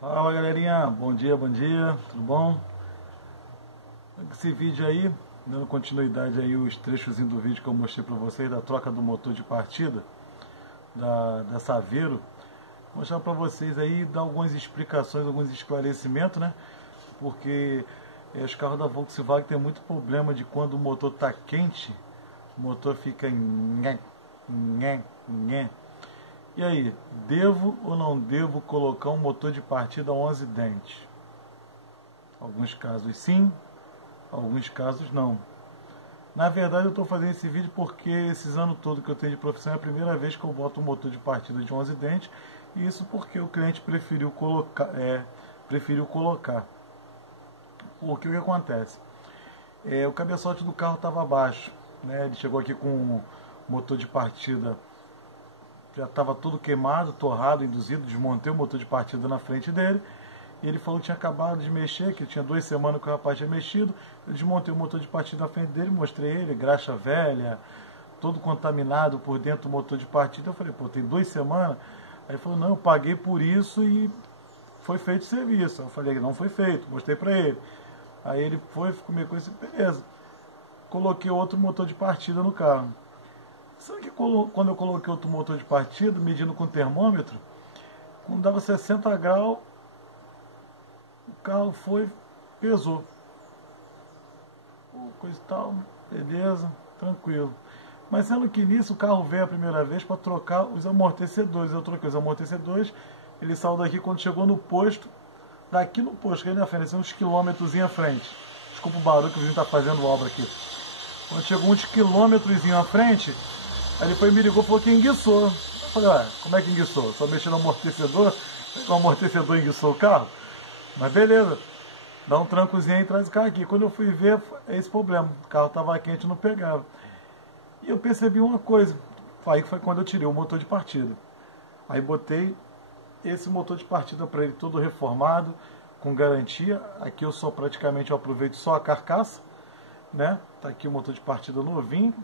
Fala galerinha, bom dia, tudo bom? Esse vídeo aí, dando continuidade aí os trechos do vídeo que eu mostrei pra vocês da troca do motor de partida da Saveiro, mostrar pra vocês aí, dar algumas explicações, alguns esclarecimentos, né? Porque os carros da Volkswagen tem muito problema de quando o motor tá quente, o motor fica nhé, nhé, nhé. E aí, devo ou não devo colocar um motor de partida 11 dentes? Alguns casos sim, alguns casos não. Na verdade eu estou fazendo esse vídeo porque esses anos todos que eu tenho de profissão é a primeira vez que eu boto um motor de partida de 11 dentes. E isso porque o cliente preferiu colocar. Porque o que acontece? O cabeçote do carro estava abaixo, né? Ele chegou aqui com o motor de partida, já estava todo queimado, torrado, induzido, desmontei o motor de partida na frente dele. E ele falou que tinha acabado de mexer, que tinha 2 semanas que o rapaz tinha mexido. Eu desmontei o motor de partida na frente dele, mostrei ele, graxa velha, todo contaminado por dentro do motor de partida. Eu falei, pô, tem 2 semanas? Aí ele falou, não, eu paguei por isso e foi feito o serviço. Eu falei, não foi feito, mostrei pra ele. Aí ele foi, ficou meio com isso, beleza. Coloquei outro motor de partida no carro. Sabe que quando eu coloquei outro motor de partida, medindo com termômetro, quando dava 60 graus, o carro pesou. Coisa e tal, beleza, tranquilo. Mas sendo que nisso o carro veio a primeira vez para trocar os amortecedores. Eu troquei os amortecedores, ele saiu daqui quando chegou no posto, daqui no posto, que ele na frente, uns quilômetros à frente. Desculpa o barulho que o vizinho está fazendo obra aqui. Quando chegou uns quilômetros à frente, aí depois me ligou e falou que enguiçou. Eu falei, ué, como é que enguiçou? Só mexendo no amortecedor? O amortecedor enguiçou o carro? Mas beleza, dá um trancozinho aí e traz o carro aqui. Quando eu fui ver, é esse problema. O carro estava quente e não pegava. E eu percebi uma coisa. Aí foi quando eu tirei o motor de partida. Aí botei esse motor de partida para ele todo reformado, com garantia. Aqui eu aproveito só a carcaça, né? Tá aqui o motor de partida novinho.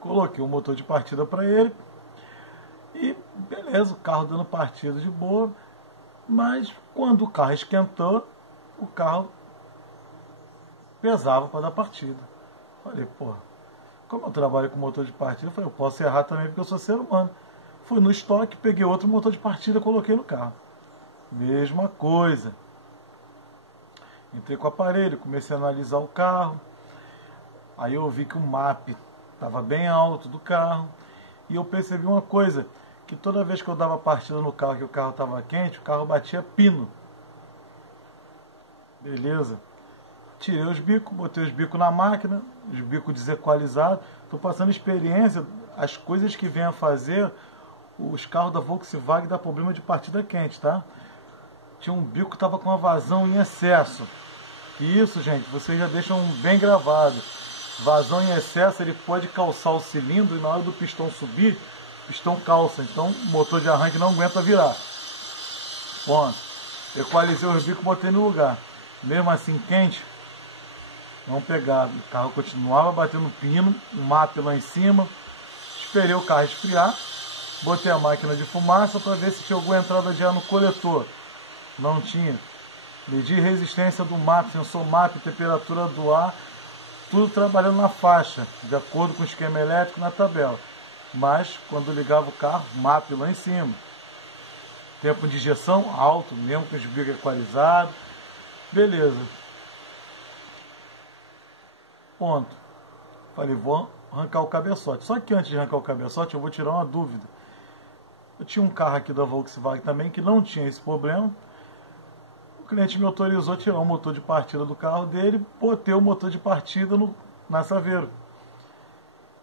Coloquei o motor de partida para ele. E beleza, o carro dando partida de boa. Mas quando o carro esquentou, o carro pesava para dar partida. Falei, pô, como eu trabalho com motor de partida, eu falei, eu posso errar também porque eu sou ser humano. Fui no estoque, peguei outro motor de partida e coloquei no carro. Mesma coisa. Entrei com o aparelho, comecei a analisar o carro. Aí eu vi que o MAP estava bem alto do carro. E eu percebi uma coisa, que toda vez que eu dava partida no carro, que o carro estava quente, o carro batia pino. Beleza. Tirei os bicos, botei os bicos na máquina, os bicos desequalizados. Estou passando experiência, as coisas que vem a fazer os carros da Volkswagen dá problema de partida quente, tá? Tinha um bico que estava com uma vazão em excesso. E isso, gente, vocês já deixam bem gravado. Vazão em excesso, ele pode calçar o cilindro e na hora do pistão subir, o pistão calça. Então o motor de arranque não aguenta virar. Ponto. Equalizei os bicos e botei no lugar. Mesmo assim quente, não pegava. O carro continuava batendo pino, o MAP lá em cima. Esperei o carro esfriar. Botei a máquina de fumaça para ver se tinha alguma entrada de ar no coletor. Não tinha. Medi resistência do MAP, sensor MAP, temperatura do ar, tudo trabalhando na faixa, de acordo com o esquema elétrico na tabela. Mas, quando ligava o carro, MAP lá em cima. Tempo de injeção alto, mesmo com os bicos equalizados. Beleza. Ponto. Falei, vou arrancar o cabeçote. Só que antes de arrancar o cabeçote, eu vou tirar uma dúvida. Eu tinha um carro aqui da Volkswagen também que não tinha esse problema. O cliente me autorizou a tirar o motor de partida do carro dele, botei o motor de partida na Saveiro.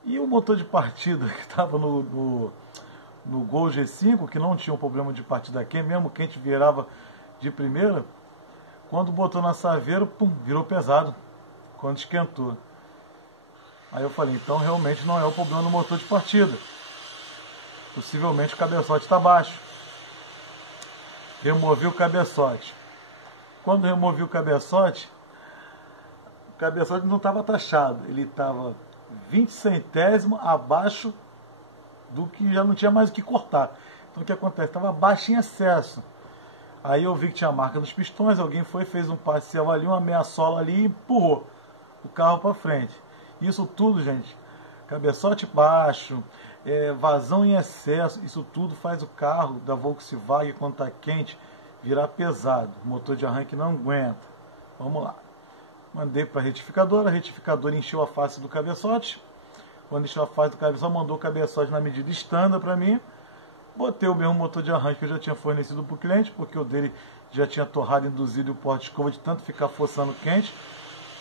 E o motor de partida que estava no Gol G5, que não tinha um problema de partida quente, mesmo quente virava de primeira, quando botou na Saveiro, pum, virou pesado, quando esquentou. Aí eu falei, então realmente não é o problema no motor de partida. Possivelmente o cabeçote está baixo. Removi o cabeçote. Quando removi o cabeçote não estava taxado. Ele estava 20 centésimos abaixo do que já não tinha mais o que cortar. Então o que acontece? Estava baixo em excesso. Aí eu vi que tinha marca nos pistões, alguém foi, fez um parcial ali, uma meia sola ali e empurrou o carro para frente. Isso tudo, gente, cabeçote baixo, vazão em excesso, isso tudo faz o carro da Volkswagen, quando está quente, virar pesado. O motor de arranque não aguenta. Vamos lá. Mandei para a retificadora encheu a face do cabeçote. Quando encheu a face do cabeçote, mandou o cabeçote na medida estándar para mim. Botei o mesmo motor de arranque que eu já tinha fornecido para o cliente, porque o dele já tinha torrado, induzido e o porta-escova de tanto ficar forçando quente,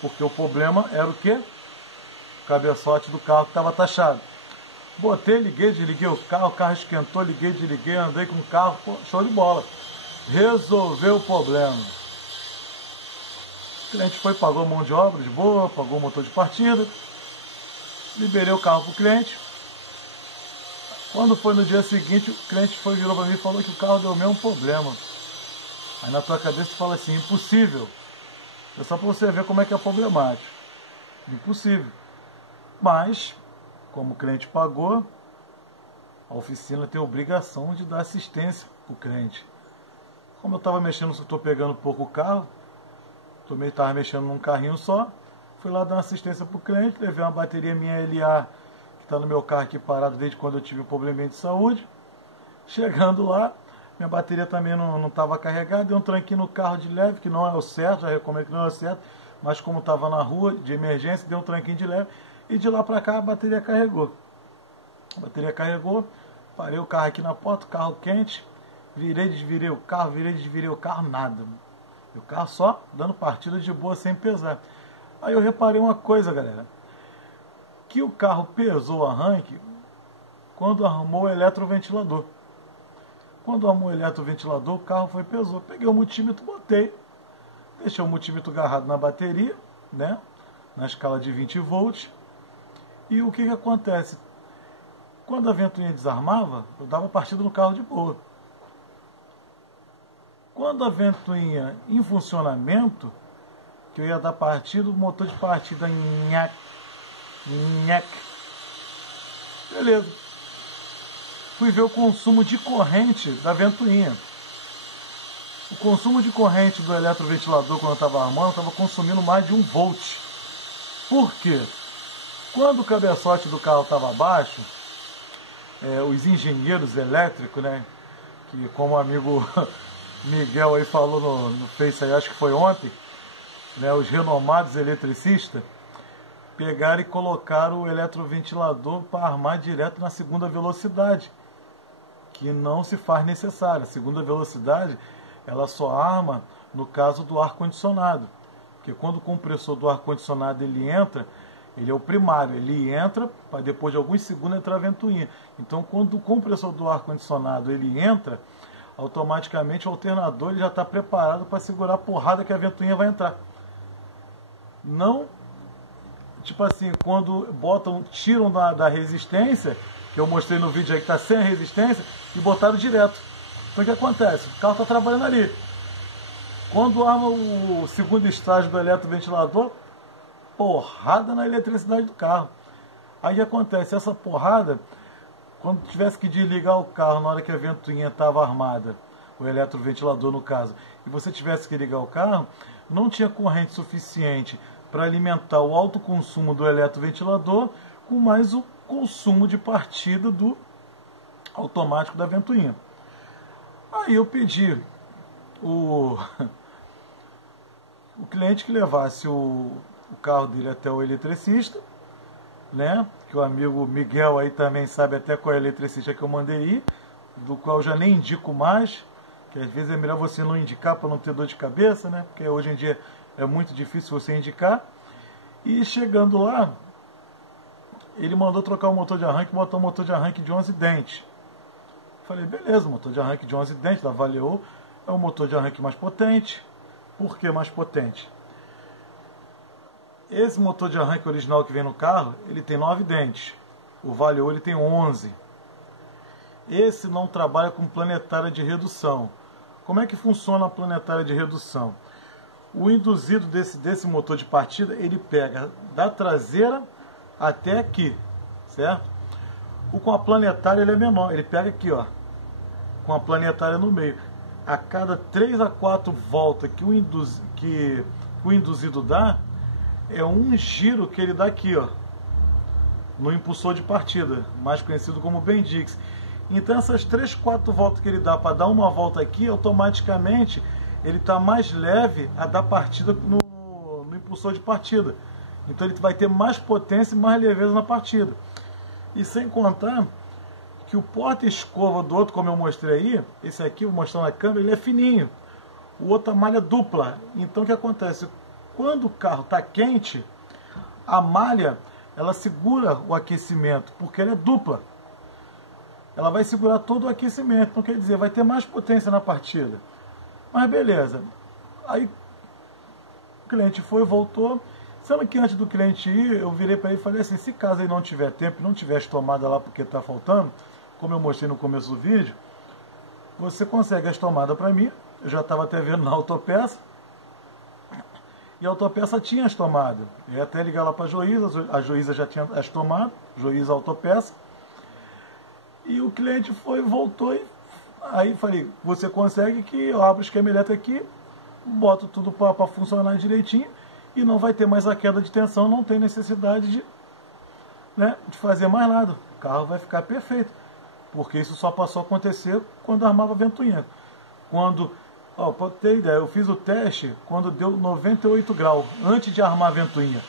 porque o problema era o quê? O cabeçote do carro que estava taxado. Botei, liguei, desliguei o carro esquentou, liguei, desliguei, andei com o carro, pô, show de bola. Resolveu o problema. O cliente foi, pagou a mão de obra de boa, pagou o motor de partida, liberei o carro para o cliente. Quando foi no dia seguinte, o cliente virou para mim e falou que o carro deu o mesmo problema. Aí na tua cabeça tu fala assim, impossível. É só para você ver como é que é problemático. Impossível. Mas, como o cliente pagou, a oficina tem a obrigação de dar assistência para o cliente. Como eu estava mexendo, estou pegando pouco o carro, estava mexendo num carrinho só, fui lá dar uma assistência para o cliente, levei uma bateria minha LA, que está no meu carro aqui parado desde quando eu tive um probleminha de saúde. Chegando lá, minha bateria também não estava carregada, dei um tranquinho no carro de leve, que não é o certo, já recomendo que não é o certo, mas como estava na rua de emergência, dei um tranquinho de leve, e de lá para cá a bateria carregou. A bateria carregou, parei o carro aqui na porta, o carro quente, virei, desvirei o carro, nada. E o carro só dando partida de boa, sem pesar. Aí eu reparei uma coisa, galera, que o carro pesou o arranque quando arrumou o eletroventilador. Quando arrumou o eletroventilador, o carro pesou. Peguei o multímetro, botei, deixei o multímetro agarrado na bateria, né, na escala de 20 volts. E o que acontece? Quando a ventoinha desarmava, eu dava partida no carro de boa. Quando a ventoinha em funcionamento, que eu ia dar partida, o motor de partida nhaque. Beleza. Fui ver o consumo de corrente da ventoinha. O consumo de corrente do eletroventilador, quando eu estava armando, estava consumindo mais de 1 volt. Por quê? Quando o cabeçote do carro estava baixo, os engenheiros elétricos, né, que como o amigo Miguel aí falou no Face, aí, acho que foi ontem, né, os renomados eletricistas, pegaram e colocaram o eletroventilador para armar direto na segunda velocidade, que não se faz necessária. A segunda velocidade, ela só arma no caso do ar-condicionado, porque quando o compressor do ar-condicionado ele entra, ele é o primário, ele entra para depois de alguns segundos entrar a ventoinha. Então quando o compressor do ar-condicionado ele entra, automaticamente o alternador ele já está preparado para segurar a porrada que a ventoinha vai entrar. Não, tipo assim, quando tiram da resistência, que eu mostrei no vídeo aí que está sem a resistência, e botaram direto. Então o que acontece? O carro está trabalhando ali. Quando arma o segundo estágio do eletroventilador, porrada na eletricidade do carro. Aí o que acontece? Essa porrada, quando tivesse que desligar o carro na hora que a ventoinha estava armada, o eletroventilador no caso, e você tivesse que ligar o carro, não tinha corrente suficiente para alimentar o alto consumo do eletroventilador com mais o consumo de partida do automático da ventoinha. Aí eu pedi o cliente que levasse o carro dele até o eletricista, né? Que o amigo Miguel aí também sabe até qual é o eletricista que eu mandei ir, do qual eu já nem indico mais, que às vezes é melhor você não indicar para não ter dor de cabeça, né? Porque hoje em dia é muito difícil você indicar. E chegando lá, ele mandou trocar o motor de arranque e botar um motor de arranque de 11 dentes. Falei, beleza, motor de arranque de 11 dentes da Valeo é um motor de arranque mais potente. Por que mais potente? Esse motor de arranque original que vem no carro, ele tem 9 dentes. O Valeo ele tem 11. Esse não trabalha com planetária de redução. Como é que funciona a planetária de redução? O induzido desse motor de partida, ele pega da traseira até aqui, certo? O com a planetária ele é menor, ele pega aqui, ó. com a planetária no meio. A cada 3 a 4 voltas que o induzido dá, é um giro que ele dá aqui, ó, no impulsor de partida, mais conhecido como Bendix. Então essas 3, 4 voltas que ele dá para dar uma volta aqui, automaticamente ele está mais leve a dar partida no impulsor de partida. Então ele vai ter mais potência e mais leveza na partida. E sem contar que o porta-escova do outro, como eu mostrei aí, esse aqui, vou mostrar na câmera, ele é fininho. O outro a malha dupla. Então o que acontece? Quando o carro está quente, a malha, ela segura o aquecimento, porque ela é dupla. Ela vai segurar todo o aquecimento. Então quer dizer, vai ter mais potência na partida. Mas beleza. Aí o cliente foi e voltou. Sendo que antes do cliente ir, eu virei para ele e falei assim, se caso ele não tiver tempo, não tiver as tomadas lá porque está faltando, como eu mostrei no começo do vídeo, você consegue as tomadas para mim. Eu já estava até vendo na autopeça. E a autopeça tinha as tomadas. Eu ia até ligar lá para a Joísa já tinha as tomadas, Joísa Autopeça. E o cliente foi, voltou e aí falei, você consegue que eu abro o esquema elétrico aqui, boto tudo para funcionar direitinho e não vai ter mais a queda de tensão, não tem necessidade de fazer mais nada. O carro vai ficar perfeito. Porque isso só passou a acontecer quando armava a ventoinha. Quando, para ter ideia, eu fiz o teste quando deu 98 graus, antes de armar a ventoinha.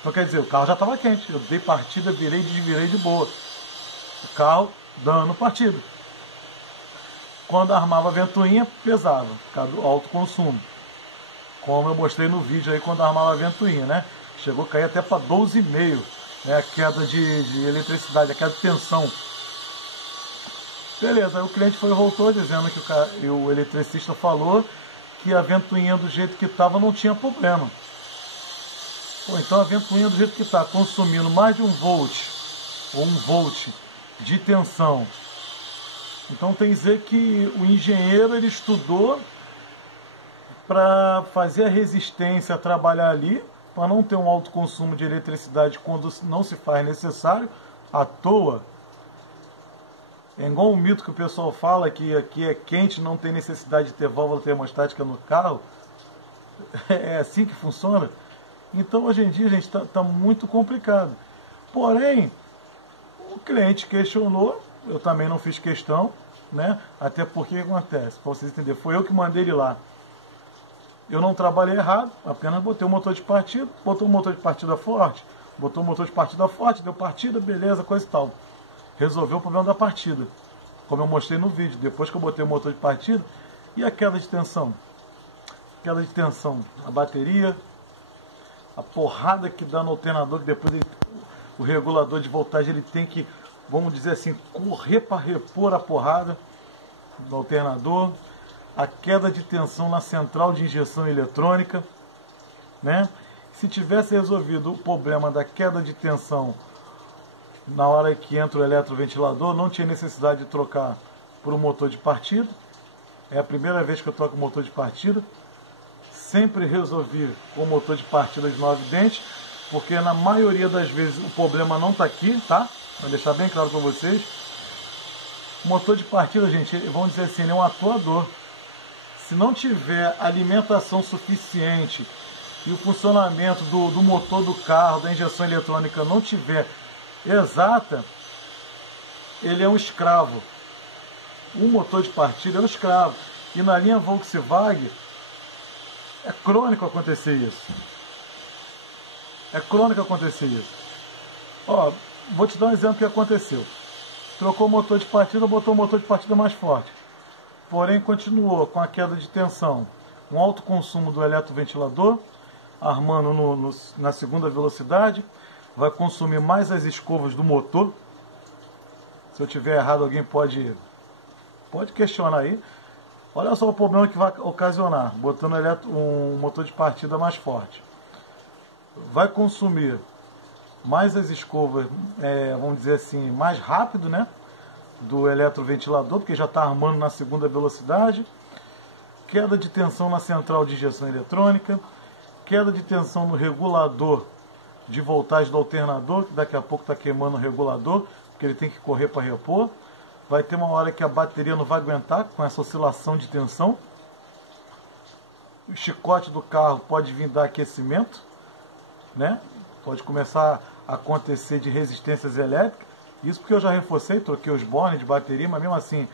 Então quer dizer, o carro já estava quente. Eu dei partida, virei e desvirei de boa. O carro dando partida. Quando armava a ventoinha, pesava, por causa do alto consumo. Como eu mostrei no vídeo aí quando armava a ventoinha, né? Chegou a cair até para 12,5, né? A queda de eletricidade, a queda de tensão. Beleza, aí o cliente foi e voltou dizendo que o eletricista falou que a ventoinha do jeito que estava não tinha problema. Pô, então a ventoinha do jeito que está, consumindo mais de 1 volt ou 1 volt de tensão. Então tem que dizer que o engenheiro ele estudou para fazer a resistência trabalhar ali, para não ter um alto consumo de eletricidade quando não se faz necessário, à toa. É igual um mito que o pessoal fala que aqui é quente, não tem necessidade de ter válvula termostática no carro. É assim que funciona. Então hoje em dia, gente, está muito complicado. Porém, o cliente questionou, eu também não fiz questão, né? Até porque o que acontece, para vocês entenderem, foi eu que mandei ele lá. Eu não trabalhei errado, apenas botei o motor de partida, botou o motor de partida forte, deu partida, beleza, coisa e tal. Resolveu o problema da partida, como eu mostrei no vídeo. Depois que eu botei o motor de partida, e a queda de tensão? Queda de tensão, a bateria, a porrada que dá no alternador, que depois o regulador de voltagem ele tem que, vamos dizer assim, correr para repor a porrada do alternador, a queda de tensão na central de injeção eletrônica, né? Se tivesse resolvido o problema da queda de tensão na hora que entra o eletroventilador, não tinha necessidade de trocar por um motor de partida. É a primeira vez que eu troco o motor de partida. Sempre resolvi com o motor de partida de 9 dentes, porque na maioria das vezes o problema não está aqui, tá? Vou deixar bem claro para vocês. O motor de partida, gente, vamos dizer assim, ele é um atuador. Se não tiver alimentação suficiente e o funcionamento do motor do carro, da injeção eletrônica não tiver exata, ele é um escravo. O motor de partida é um escravo. E na linha Volkswagen é crônico acontecer isso. É crônico acontecer isso. Ó, vou te dar um exemplo que aconteceu. Trocou o motor de partida, botou o motor de partida mais forte. Porém, continuou com a queda de tensão, um alto consumo do eletroventilador, armando na segunda velocidade, vai consumir mais as escovas do motor. Se eu tiver errado, alguém pode questionar aí. Olha só o problema que vai ocasionar, botando um motor de partida mais forte. Vai consumir mais as escovas, vamos dizer assim, mais rápido, né? Do eletroventilador, porque já está armando na segunda velocidade. Queda de tensão na central de injeção eletrônica. Queda de tensão no regulador de voltagem do alternador, que daqui a pouco está queimando o regulador, porque ele tem que correr para repor. vai ter uma hora que a bateria não vai aguentar com essa oscilação de tensão. O chicote do carro pode vir dar aquecimento, né? Pode começar a acontecer de resistências elétricas. Isso porque eu já reforcei, troquei os bornes de bateria, mas mesmo assim,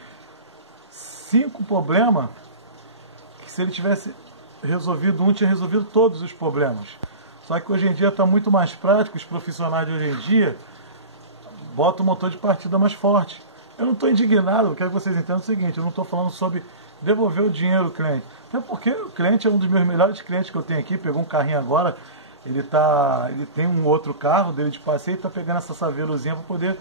5 problemas que se ele tivesse resolvido um, tinha resolvido todos os problemas. Só que hoje em dia está muito mais prático, os profissionais de hoje em dia botam o motor de partida mais forte. Eu não estou indignado, eu quero que vocês entendam o seguinte, eu não estou falando sobre devolver o dinheiro ao cliente. Até porque o cliente é um dos meus melhores clientes que eu tenho aqui, pegou um carrinho agora, ele tem um outro carro dele de passeio e está pegando essa saveirozinha para poder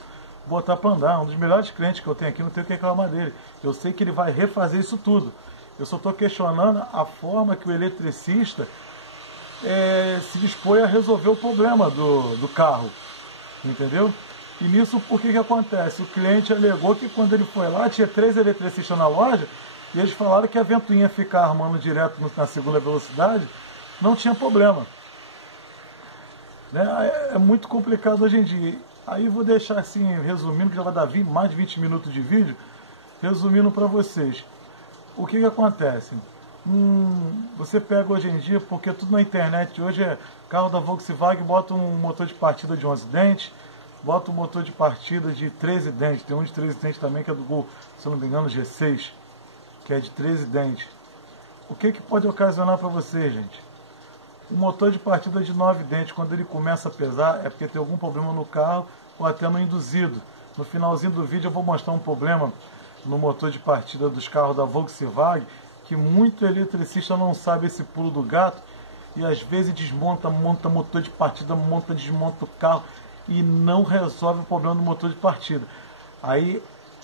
botar para andar. Um dos melhores clientes que eu tenho aqui, não tenho o que reclamar dele. Eu sei que ele vai refazer isso tudo. Eu só estou questionando a forma que o eletricista se dispõe a resolver o problema do carro. Entendeu? E nisso, por que acontece? O cliente alegou que quando ele foi lá, tinha 3 eletricistas na loja, e eles falaram que a ventoinha ficar armando direto na segunda velocidade não tinha problema. Né? É muito complicado hoje em dia. Aí vou deixar assim, resumindo, que já vai dar mais de 20 minutos de vídeo, resumindo para vocês. O que acontece? Você pega hoje em dia, porque tudo na internet hoje é carro da Volkswagen, bota um motor de partida de 11 dentes, bota um motor de partida de 13 dentes, tem um de 13 dentes também que é do Gol, se eu não me engano, G6, que é de 13 dentes. O que pode ocasionar para você, gente? Um motor de partida de 9 dentes, quando ele começa a pesar, é porque tem algum problema no carro ou até no induzido. No finalzinho do vídeo eu vou mostrar um problema no motor de partida dos carros da Volkswagen, que muito eletricista não sabe esse pulo do gato, e às vezes monta motor de partida, desmonta o carro, e não resolve o problema do motor de partida. Aí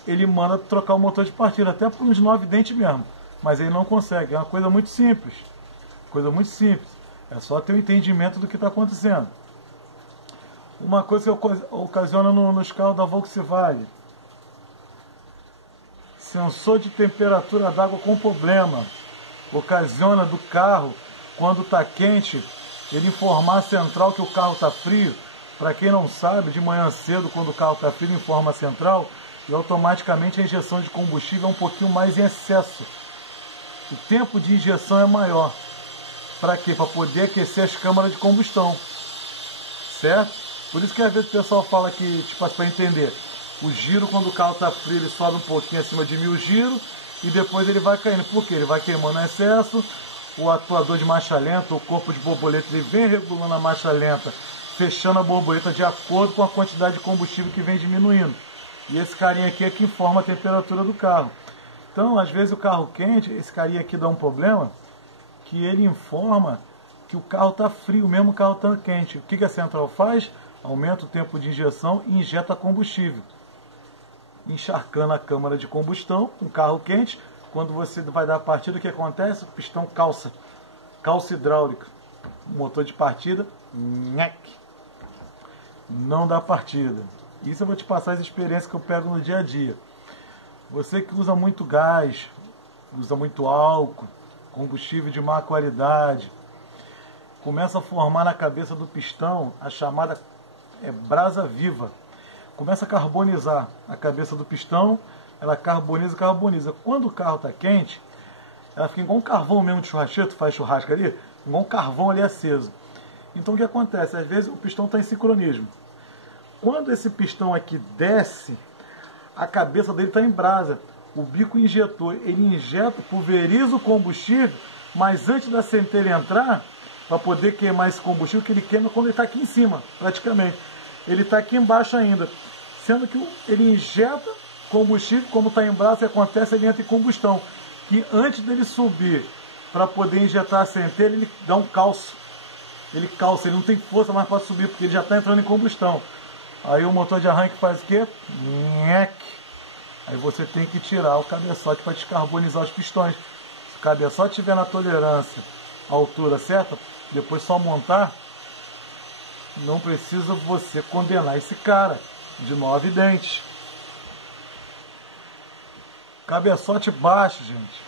ele manda trocar o motor de partida, até por uns 9 dentes mesmo, mas ele não consegue. É uma coisa muito simples. Coisa muito simples. É só ter o entendimento do que está acontecendo. Uma coisa que ocasiona nos carros da Volkswagen: sensor de temperatura d'água com problema. Ocasiona do carro, quando está quente, ele informar a central que o carro está frio. Para quem não sabe, de manhã cedo, quando o carro está frio, informa a central e automaticamente a injeção de combustível é um pouquinho mais em excesso. O tempo de injeção é maior. Para quê? Para poder aquecer as câmaras de combustão. Certo? Por isso que às vezes o pessoal fala que, tipo, para entender, o giro quando o carro está frio, ele sobe um pouquinho acima de 1000 giros e depois ele vai caindo. Por quê? Ele vai queimando excesso, o atuador de marcha lenta, o corpo de borboleta, ele vem regulando a marcha lenta, fechando a borboleta de acordo com a quantidade de combustível que vem diminuindo. E esse carinha aqui é que informa a temperatura do carro. Então, às vezes o carro quente, esse carinha aqui dá um problema, que ele informa que o carro está frio, mesmo o carro está quente. O que a central faz? Aumenta o tempo de injeção e injeta combustível, encharcando a câmara de combustão, um carro quente. Quando você vai dar a partida, o que acontece? O pistão calça hidráulica, o motor de partida, não dá partida. Isso eu vou te passar as experiências que eu pego no dia a dia. Você que usa muito gás, usa muito álcool, combustível de má qualidade, começa a formar na cabeça do pistão a chamada brasa viva. Começa a carbonizar a cabeça do pistão, ela carboniza. Quando o carro está quente, ela fica igual um carvão mesmo de churrasqueiro, tu faz churrasco ali, igual um carvão ali aceso. Então o que acontece? Às vezes o pistão está em sincronismo. Quando esse pistão aqui desce, a cabeça dele está em brasa. O bico injetor, ele injeta, pulveriza o combustível, mas antes da centelha entrar, para poder queimar esse combustível, que ele queima quando ele está aqui em cima, praticamente. Ele está aqui embaixo ainda. Sendo que ele injeta combustível, como está em brasa, o que acontece, ele entra em combustão. Que antes dele subir para poder injetar a centelha, ele dá um calço. Ele calça, ele não tem força mais para subir, porque ele já está entrando em combustão. Aí o motor de arranque faz o quê? Aí você tem que tirar o cabeçote para descarbonizar os pistões. Se o cabeçote estiver na tolerância, a altura certa, depois só montar, não precisa você condenar esse cara de 9 dentes. Cabeçote baixo, gente.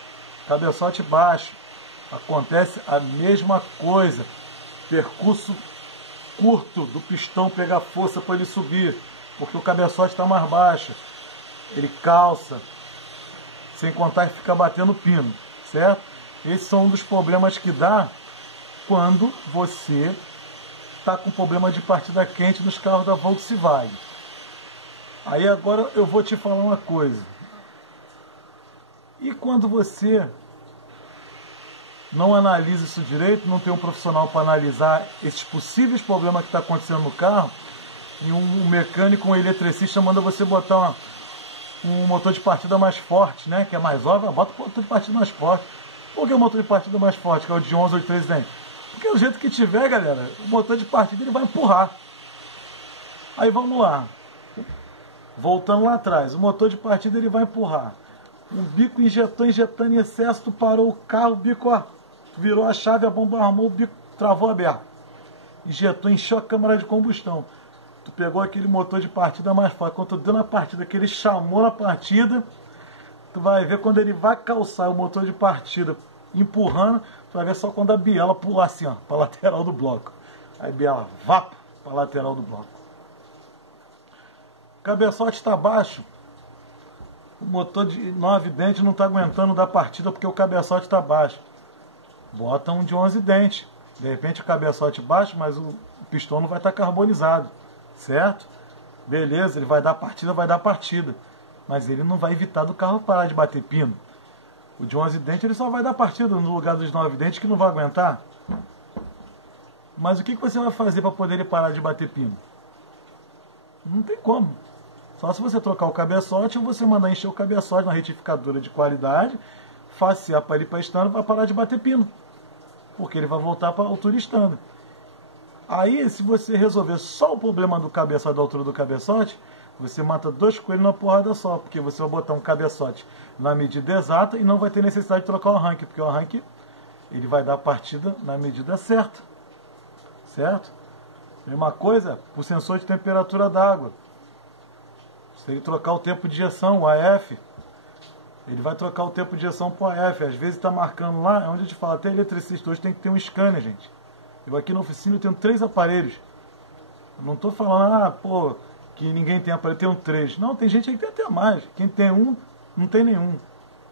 Cabeçote baixo. Acontece a mesma coisa. Percurso curto do pistão pegar força para ele subir, porque o cabeçote está mais baixo. ele calça, sem contar que fica batendo pino, certo? Esses são um dos problemas que dá quando você está com problema de partida quente nos carros da Volkswagen. Aí agora eu vou te falar uma coisa. E quando você não analisa isso direito, não tem um profissional para analisar esses possíveis problemas que está acontecendo no carro, e um mecânico, um eletricista manda você botar um motor de partida mais forte, né? Que é mais óbvio, bota o motor de partida mais forte. Por que o motor de partida mais forte, que é o de 11 ou de 13 dentes? Porque do jeito que tiver, galera, o motor de partida ele vai empurrar. Aí vamos lá. Voltando lá atrás, o motor de partida ele vai empurrar. O bico injetando em excesso, tu parou o carro, o bico, ó, virou a chave, a bomba armou, o bico travou aberto. Injetou, encheu a câmara de combustão. Tu pegou aquele motor de partida mais forte. Quando tu deu na partida, que ele chamou na partida, tu vai ver quando ele vai calçar o motor de partida empurrando, tu vai ver só quando a biela pular assim, ó, para a lateral do bloco. Aí a biela, vá para a lateral do bloco. O cabeçote está baixo. O motor de 9 dentes não está aguentando dar partida porque o cabeçote está baixo. Bota um de 11 dentes. De repente o cabeçote baixo, mas o pistão não vai estar carbonizado. Certo? Beleza, ele vai dar partida. Mas ele não vai evitar do carro parar de bater pino. O de 11 dentes ele só vai dar partida no lugar dos 9 dentes que não vai aguentar. Mas o que você vai fazer para poder ele parar de bater pino? Não tem como. Só se você trocar o cabeçote ou você mandar encher o cabeçote na retificadora de qualidade, facear para ele para standard, vai parar de bater pino. Porque ele vai voltar para a altura standard. Aí, se você resolver só o problema do cabeçote, da altura do cabeçote, você mata 2 coelhos numa porrada só, porque você vai botar um cabeçote na medida exata e não vai ter necessidade de trocar o arranque, porque o arranque ele vai dar a partida na medida certa. Certo? Mesma coisa para o sensor de temperatura d'água. Se ele trocar o tempo de injeção, o AF, ele vai trocar o tempo de injeção para o AF. Às vezes está marcando lá, é onde eu te falo, até eletricista hoje tem que ter um scanner, gente. Eu aqui na oficina eu tenho 3 aparelhos. Eu não estou falando, que ninguém tem aparelho, tem 3. Não, tem gente aí que tem até mais. Quem tem 1, não tem nenhum.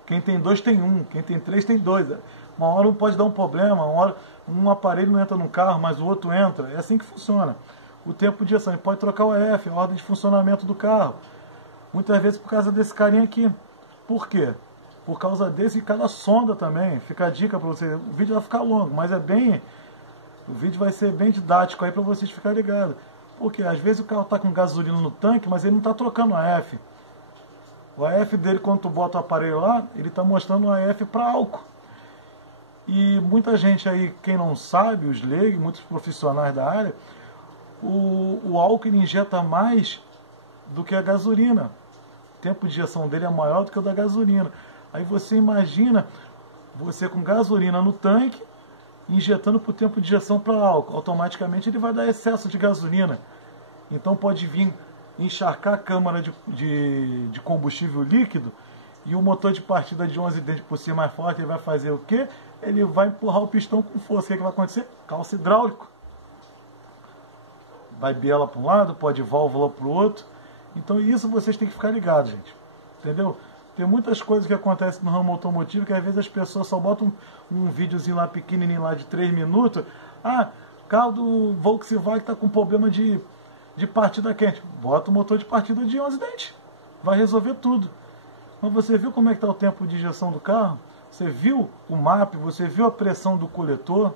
Quem tem 2 tem 1. Quem tem 3 tem 2. Uma hora um pode dar um problema, uma hora um aparelho não entra no carro, mas o outro entra. É assim que funciona. O tempo de injeção, ele pode trocar o AF, a ordem de funcionamento do carro. Muitas vezes por causa desse carinha aqui. Por quê? Por causa desse e cada sonda também. Fica a dica para você. O vídeo vai ficar longo, mas o vídeo vai ser bem didático aí para vocês ficarem ligados. Porque às vezes o carro está com gasolina no tanque, mas ele não está trocando o AF. O AF dele, quando tu bota o aparelho lá, ele está mostrando o AF para álcool. E muita gente aí, quem não sabe, os leigos, muitos profissionais da área, o álcool ele injeta mais do que a gasolina. O tempo de injeção dele é maior do que o da gasolina. Aí você imagina você com gasolina no tanque, injetando por tempo de injeção para álcool. Automaticamente ele vai dar excesso de gasolina. Então pode vir encharcar a câmara de combustível líquido e o motor de partida de 11 dentes por ser mais forte, ele vai fazer o quê? Ele vai empurrar o pistão com força. O que vai acontecer? Calço hidráulico. Vai biela para um lado, pode válvula para o outro. Então isso vocês têm que ficar ligados, gente. Entendeu? Tem muitas coisas que acontecem no ramo automotivo que às vezes as pessoas só botam um videozinho lá pequenininho lá de 3 minutos. Carro do Volkswagen está com problema de partida quente. Bota o motor de partida de 11 dentes. Vai resolver tudo. Mas você viu como é que está o tempo de injeção do carro? Você viu o MAP? Você viu a pressão do coletor?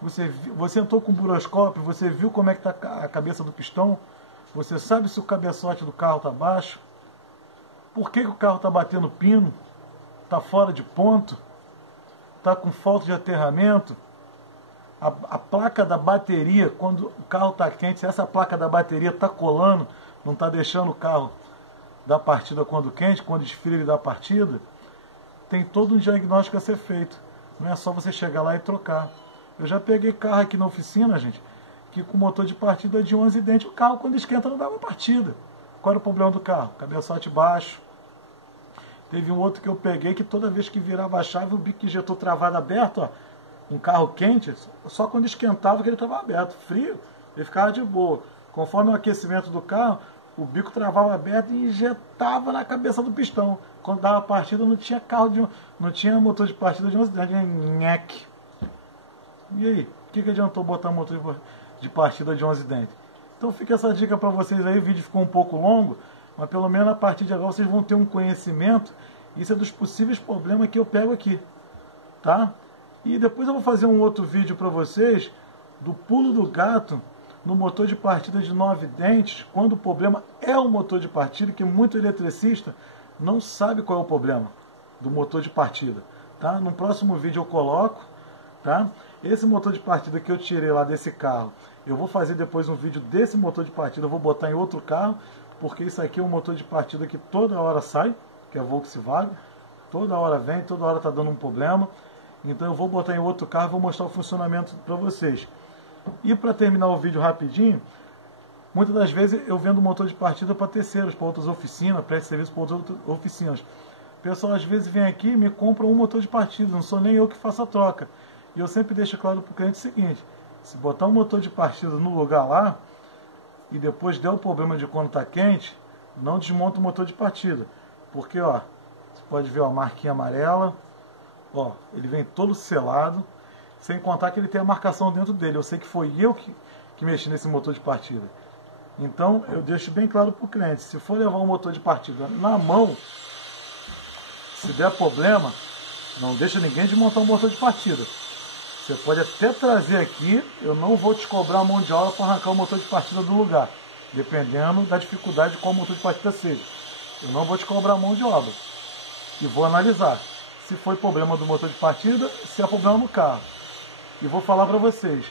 Você entrou com o buroscópio? Você viu como é que está a cabeça do pistão? Você sabe se o cabeçote do carro está baixo? Por que o carro está batendo pino? Está fora de ponto? Está com falta de aterramento? A placa da bateria, quando o carro está quente, se essa placa da bateria está colando, não está deixando o carro dar partida quando quente, quando esfria ele dá partida, tem todo um diagnóstico a ser feito. Não é só você chegar lá e trocar. Eu já peguei carro aqui na oficina, gente, que com motor de partida de 11 dentes, o carro quando esquenta não dava partida. Qual era o problema do carro? Cabeçote baixo. Teve um outro que eu peguei que toda vez que virava a chave, o bico injetor travado aberto, ó, um carro quente, só quando esquentava que ele estava aberto. Frio, ele ficava de boa. Conforme o aquecimento do carro, o bico travava aberto e injetava na cabeça do pistão. Quando dava partida não tinha não tinha motor de partida de 11 dentes, nheque. E aí, o que adiantou botar motor de partida de 11 dentes? Então fica essa dica para vocês aí, o vídeo ficou um pouco longo, mas pelo menos a partir de agora vocês vão ter um conhecimento. Isso é dos possíveis problemas que eu pego aqui, tá? E depois eu vou fazer um outro vídeo para vocês do pulo do gato no motor de partida de 9 dentes, quando o problema é o motor de partida, que muito eletricista não sabe qual é o problema do motor de partida, tá? No próximo vídeo eu coloco, tá? Esse motor de partida que eu tirei lá desse carro, eu vou fazer depois um vídeo desse motor de partida, eu vou botar em outro carro, porque isso aqui é um motor de partida que toda hora sai, que é Volkswagen, toda hora vem, toda hora está dando um problema. Então eu vou botar em outro carro e vou mostrar o funcionamento para vocês. E para terminar o vídeo rapidinho, muitas das vezes eu vendo motor de partida para terceiros, para outras oficinas, presto serviço para outras oficinas. O pessoal às vezes vem aqui e me compra um motor de partida, não sou nem eu que faço a troca. E eu sempre deixo claro para o cliente o seguinte: se botar um motor de partida no lugar lá e depois der o problema de quando está quente, não desmonta o motor de partida. Porque ó, você pode ver ó, a marquinha amarela, ó, ele vem todo selado, sem contar que ele tem a marcação dentro dele. Eu sei que foi eu que mexi nesse motor de partida. Então eu deixo bem claro para o cliente: se for levar um motor de partida na mão, se der problema, não deixa ninguém desmontar um motor de partida. Você pode até trazer aqui, eu não vou te cobrar a mão de obra para arrancar o motor de partida do lugar, dependendo da dificuldade de qual motor de partida seja. Eu não vou te cobrar a mão de obra e vou analisar se foi problema do motor de partida, se é problema no carro. E vou falar para vocês,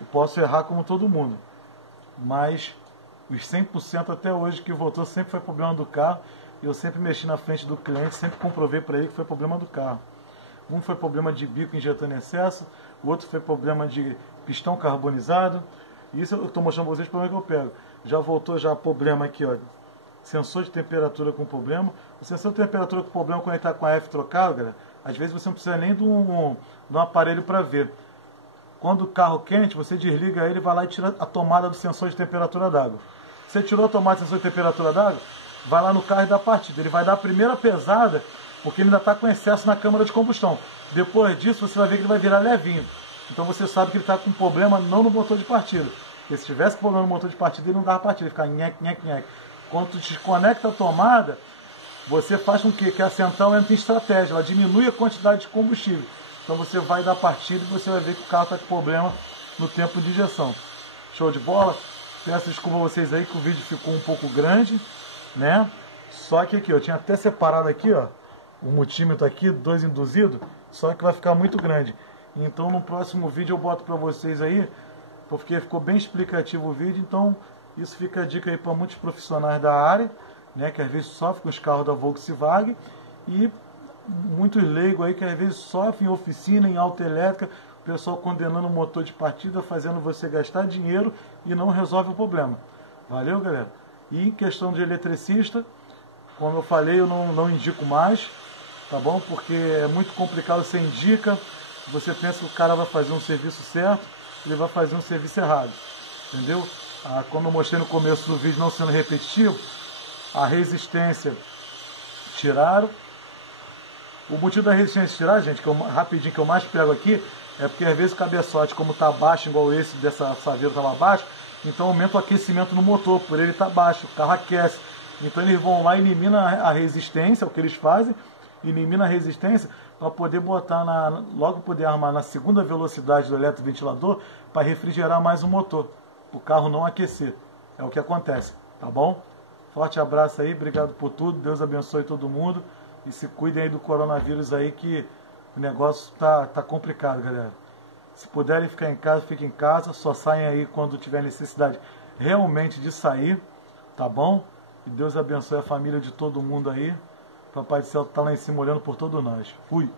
eu posso errar como todo mundo, mas os 100% até hoje que voltou sempre foi problema do carro. E eu sempre mexi na frente do cliente, sempre comprovei para ele que foi problema do carro. Um foi problema de bico injetando em excesso, o outro foi problema de pistão carbonizado. E isso eu estou mostrando para vocês o problema que eu pego. Já voltou já problema aqui, ó, sensor de temperatura com problema. O sensor de temperatura com problema, quando ele está com a F trocada, galera, às vezes você não precisa nem de um aparelho para ver. Quando o carro quente, você desliga ele, vai lá e tira a tomada do sensor de temperatura d'água. Você tirou a tomada do sensor de temperatura d'água, vai lá no carro e dá partida. Ele vai dar a primeira pesada, porque ele ainda está com excesso na câmara de combustão. Depois disso, você vai ver que ele vai virar levinho. Então você sabe que ele está com problema não no motor de partida. Porque se tivesse problema no motor de partida, ele não dava partida, ele ficava nhec, nhec, nhec. Quando tu desconecta a tomada, você faz com que a central entre em estratégia, ela diminui a quantidade de combustível. Então você vai dar partida e você vai ver que o carro está com problema no tempo de injeção. Show de bola? Peço desculpa a vocês aí que o vídeo ficou um pouco grande, né? Só que aqui, eu tinha até separado aqui, ó, o multímetro aqui, 2 induzidos, só que vai ficar muito grande. Então no próximo vídeo eu boto para vocês aí, porque ficou bem explicativo o vídeo. Então isso fica a dica aí para muitos profissionais da área, né, que às vezes sofrem com os carros da Volkswagen, e muitos leigos aí que às vezes sofrem em oficina, em auto elétrica, o pessoal condenando o motor de partida, fazendo você gastar dinheiro e não resolve o problema. Valeu, galera? E em questão de eletricista, como eu falei, eu não indico mais, tá bom? Porque é muito complicado, você indica, você pensa que o cara vai fazer um serviço certo, ele vai fazer um serviço errado, entendeu? Como eu mostrei no começo do vídeo, não sendo repetitivo, a resistência tiraram. O motivo da resistência tirar, gente, rapidinho que eu mais pego aqui, é porque às vezes o cabeçote, como está baixo, igual esse dessa saveira estava baixo, então aumenta o aquecimento no motor, por ele estar baixo, o carro aquece. Então eles vão lá e eliminam a resistência, o que eles fazem, elimina a resistência para poder botar logo poder armar na segunda velocidade do eletroventilador para refrigerar mais o motor, o carro não aquecer. É o que acontece, tá bom? Forte abraço aí, obrigado por tudo, Deus abençoe todo mundo e se cuidem aí do coronavírus aí, que o negócio tá complicado, galera. Se puderem ficar em casa, fiquem em casa, só saem aí quando tiver necessidade realmente de sair, tá bom? E Deus abençoe a família de todo mundo aí. Papai do Céu está lá em cima olhando por todos nós. Fui!